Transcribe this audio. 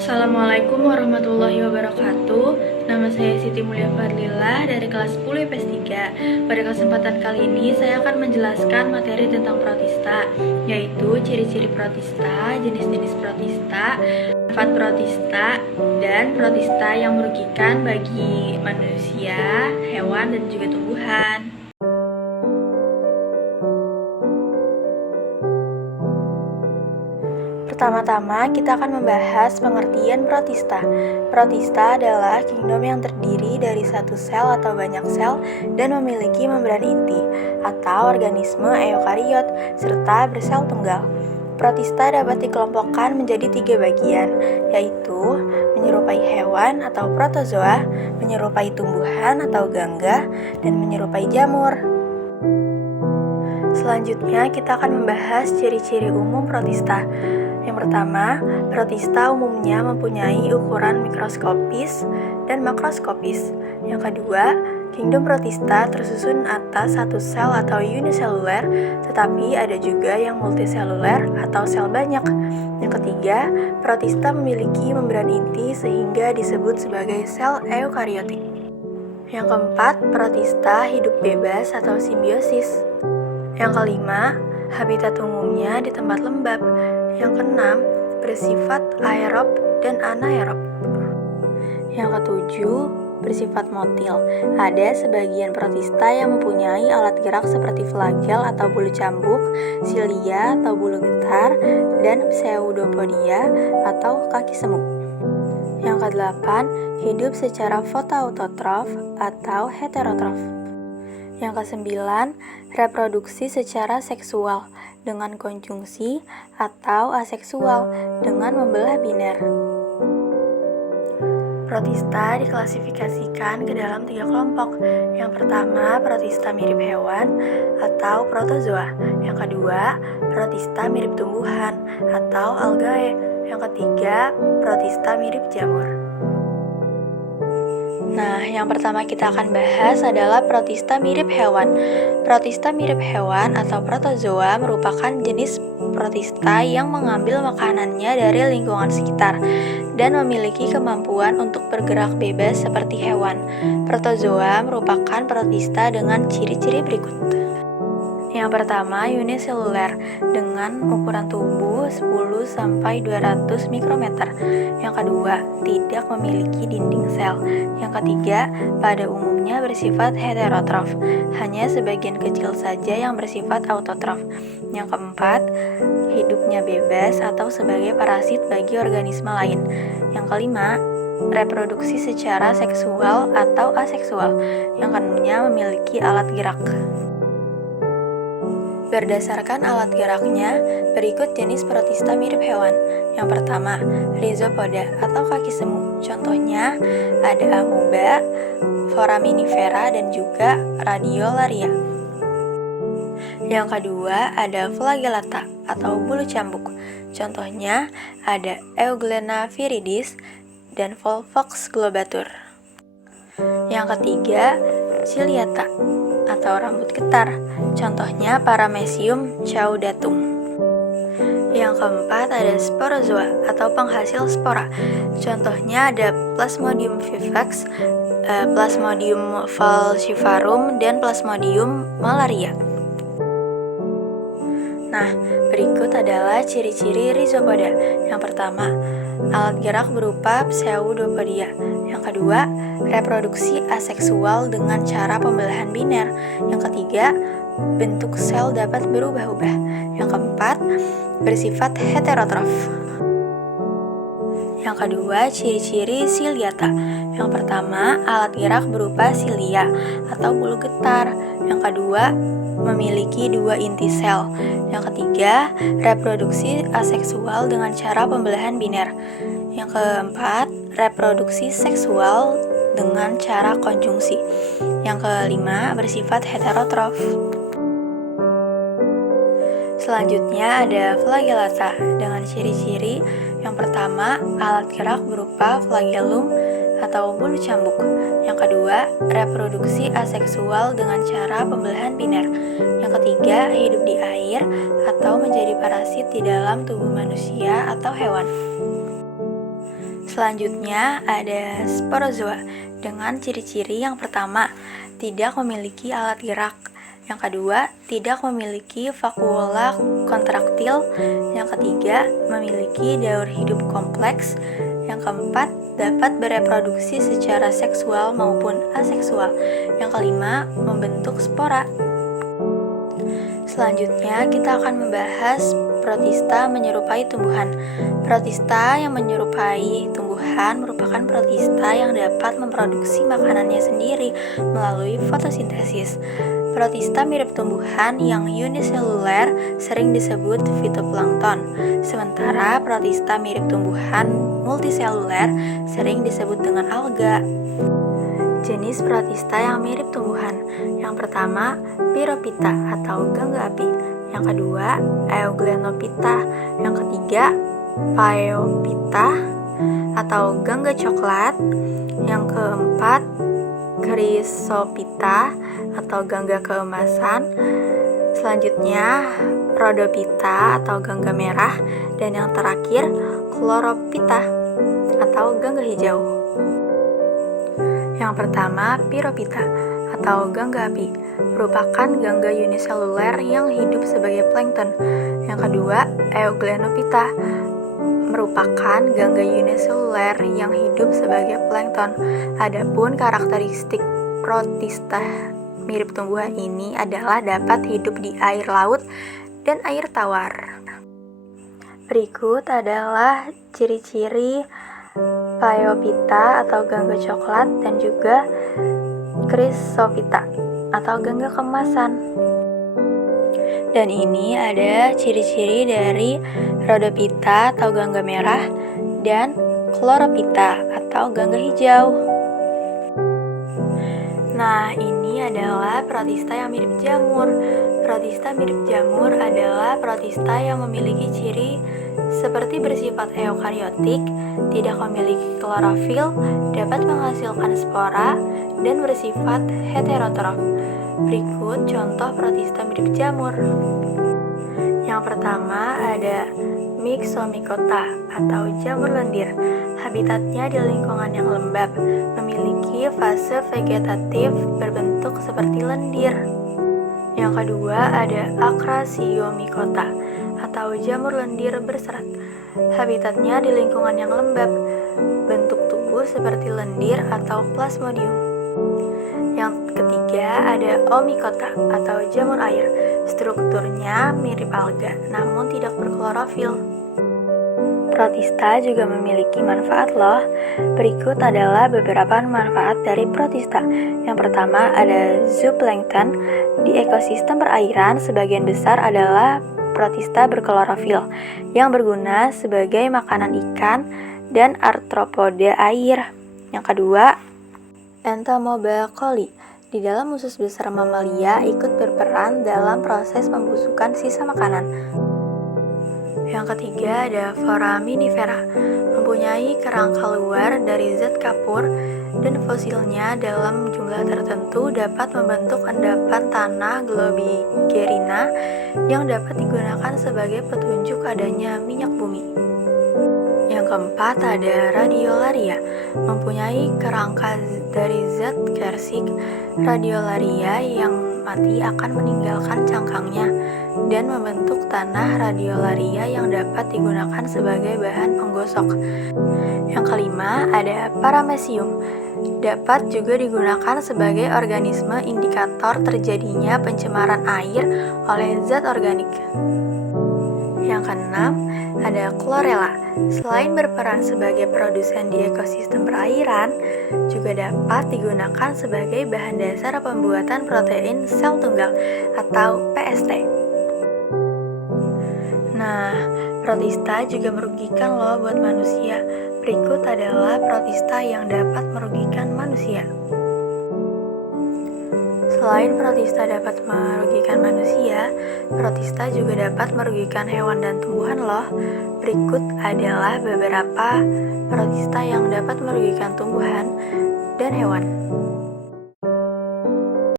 Assalamualaikum warahmatullahi wabarakatuh. Nama saya Siti Mulia Fadlillah dari kelas 10 IPS 3. Pada kesempatan kali ini saya akan menjelaskan materi tentang protista, yaitu ciri-ciri protista, jenis-jenis protista, manfaat protista, dan protista yang merugikan bagi manusia, hewan, dan juga tumbuhan. Pertama-tama, kita akan membahas pengertian protista. Protista adalah kingdom yang terdiri dari satu sel atau banyak sel dan memiliki membran inti atau organisme eukariot serta bersel tunggal. Protista dapat dikelompokkan menjadi 3 bagian, yaitu menyerupai hewan atau protozoa, menyerupai tumbuhan atau gangga, dan menyerupai jamur. Selanjutnya, kita akan membahas ciri-ciri umum protista. Yang pertama, protista umumnya mempunyai ukuran mikroskopis dan makroskopis. Yang kedua, kingdom protista tersusun atas satu sel atau uniseluler, tetapi ada juga yang multiseluler atau sel banyak. Yang ketiga, protista memiliki membran inti sehingga disebut sebagai sel eukariotik. Yang keempat, protista hidup bebas atau simbiosis. Yang kelima, habitat umumnya di tempat lembab. Yang keenam, bersifat aerob dan anaerob. Yang ketujuh, bersifat motil. Ada sebagian protista yang mempunyai alat gerak seperti flagel atau bulu cambuk, silia atau bulu getar, dan pseudopodia atau kaki semu. Yang kedelapan, hidup secara fotoautotrof atau heterotrof. Yang kesembilan, reproduksi secara seksual dengan konjungsi atau aseksual dengan membelah biner. Protista diklasifikasikan ke dalam 3 kelompok. Yang pertama, protista mirip hewan atau protozoa. Yang kedua, protista mirip tumbuhan atau algae. Yang ketiga, protista mirip jamur. Nah, yang pertama kita akan bahas adalah protista mirip hewan. Protista mirip hewan atau protozoa merupakan jenis protista yang mengambil makanannya dari lingkungan sekitar dan memiliki kemampuan untuk bergerak bebas seperti hewan. Protozoa merupakan protista dengan ciri-ciri berikut. Yang pertama, uniseluler dengan ukuran tubuh 10-200 mikrometer. Yang kedua, tidak memiliki dinding sel. Yang ketiga, pada umumnya bersifat heterotrof. Hanya sebagian kecil saja yang bersifat autotrof. Yang keempat, hidupnya bebas atau sebagai parasit bagi organisme lain. Yang kelima, reproduksi secara seksual atau aseksual. Yang keenamnya memiliki alat gerak. Berdasarkan alat geraknya, berikut jenis protista mirip hewan. Yang pertama, rhizopoda atau kaki semu. Contohnya ada amoeba, foraminifera, dan juga radiolaria. Yang kedua, ada flagellata atau bulu cambuk. Contohnya ada Euglena viridis dan Volvox globatur. Yang ketiga, ciliata atau rambut getar. Contohnya Paramecium caudatum. Yang keempat ada sporozoa atau penghasil spora. Contohnya ada Plasmodium vivax, Plasmodium falciparum, dan Plasmodium malaria. Nah, berikut adalah ciri-ciri rhizopoda. Yang pertama, alat gerak berupa pseudopodia. Yang kedua, reproduksi aseksual dengan cara pembelahan biner. Yang ketiga, bentuk sel dapat berubah-ubah. Yang keempat, bersifat heterotrof. Yang kedua, ciri-ciri ciliata. Yang pertama, alat gerak berupa silia atau bulu getar. Yang kedua, memiliki 2 inti sel. Yang ketiga, reproduksi aseksual dengan cara pembelahan biner. Yang keempat, reproduksi seksual dengan cara konjungsi. Yang kelima, bersifat heterotrof. Selanjutnya ada flagellata dengan ciri-ciri. Yang pertama, alat gerak berupa flagellum atau bulu cambuk. Yang kedua, reproduksi aseksual dengan cara pembelahan biner. Yang ketiga, hidup di air atau menjadi parasit di dalam tubuh manusia atau hewan. Selanjutnya ada sporozoa dengan ciri-ciri yang pertama, tidak memiliki alat gerak. Yang kedua, tidak memiliki vakuola kontraktil. Yang ketiga, memiliki daur hidup kompleks. Yang keempat, dapat bereproduksi secara seksual maupun aseksual. Yang kelima, membentuk spora. Selanjutnya, kita akan membahas protista menyerupai tumbuhan. Protista yang menyerupai tumbuhan merupakan protista yang dapat memproduksi makanannya sendiri melalui fotosintesis. Protista mirip tumbuhan yang uniseluler sering disebut fitoplankton, sementara protista mirip tumbuhan multiseluler sering disebut dengan alga. Jenis protista yang mirip tumbuhan. Yang pertama, Pyrophyta atau gangga api. Yang kedua, Euglenophyta. Yang ketiga, Phaeophyta atau gangga coklat. Yang keempat, Chrysophyta atau gangga keemasan. Selanjutnya, Rhodophyta atau gangga merah. Dan yang terakhir, Chlorophyta atau gangga hijau. Yang pertama, Pyrophyta atau gangga api merupakan gangga uniseluler yang hidup sebagai plankton. Yang kedua, Euglenophyta merupakan gangga uniseluler yang hidup sebagai plankton. Adapun karakteristik protista mirip tumbuhan ini adalah dapat hidup di air laut dan air tawar. Berikut adalah ciri-ciri Phaeophyta atau gangga coklat dan juga Chrysophyta atau gangga kemasan. Dan ini ada ciri-ciri dari Rhodophyta atau gangga merah dan Chlorophyta atau gangga hijau. Nah, ini adalah protista yang mirip jamur. Protista mirip jamur adalah protista yang memiliki ciri seperti bersifat eukariotik, tidak memiliki klorofil, dapat menghasilkan spora, dan bersifat heterotrof. Berikut contoh protista mirip jamur. Yang pertama ada Myxomycota atau jamur lendir. Habitatnya di lingkungan yang lembab, memiliki fase vegetatif berbentuk seperti lendir. Yang kedua ada Acraciomycota atau jamur lendir berserat. Habitatnya di lingkungan yang lembab, bentuk tubuh seperti lendir atau plasmodium. Yang ketiga ada Omycota atau jamur air. Strukturnya mirip alga, namun tidak berklorofil. Protista juga memiliki manfaat loh. Berikut adalah beberapa manfaat dari protista. Yang pertama ada zooplankton. Di ekosistem perairan sebagian besar adalah protista berklorofil yang berguna sebagai makanan ikan dan arthropoda air. Yang kedua, Entomobacoli. Di dalam usus besar mamalia ikut berperan dalam proses pembusukan sisa makanan. Yang ketiga ada Foraminifera, mempunyai kerangka luar dari zat kapur dan fosilnya dalam jumlah tertentu dapat membentuk endapan tanah Globigerina yang dapat digunakan sebagai petunjuk adanya minyak bumi. Yang keempat ada Radiolaria, mempunyai kerangka dari zat kersik. Radiolaria yang mati akan meninggalkan cangkangnya dan membentuk tanah radiolaria yang dapat digunakan sebagai bahan penggosok. Yang kelima ada Paramecium, dapat juga digunakan sebagai organisme indikator terjadinya pencemaran air oleh zat organik. Yang keenam ada Chlorella. Selain berperan sebagai produsen di ekosistem perairan, juga dapat digunakan sebagai bahan dasar pembuatan protein sel tunggal atau PST. Nah, protista juga merugikan loh buat manusia. Berikut adalah protista yang dapat merugikan manusia. Selain protista dapat merugikan manusia, protista juga dapat merugikan hewan dan tumbuhan loh. Berikut adalah beberapa protista yang dapat merugikan tumbuhan dan hewan.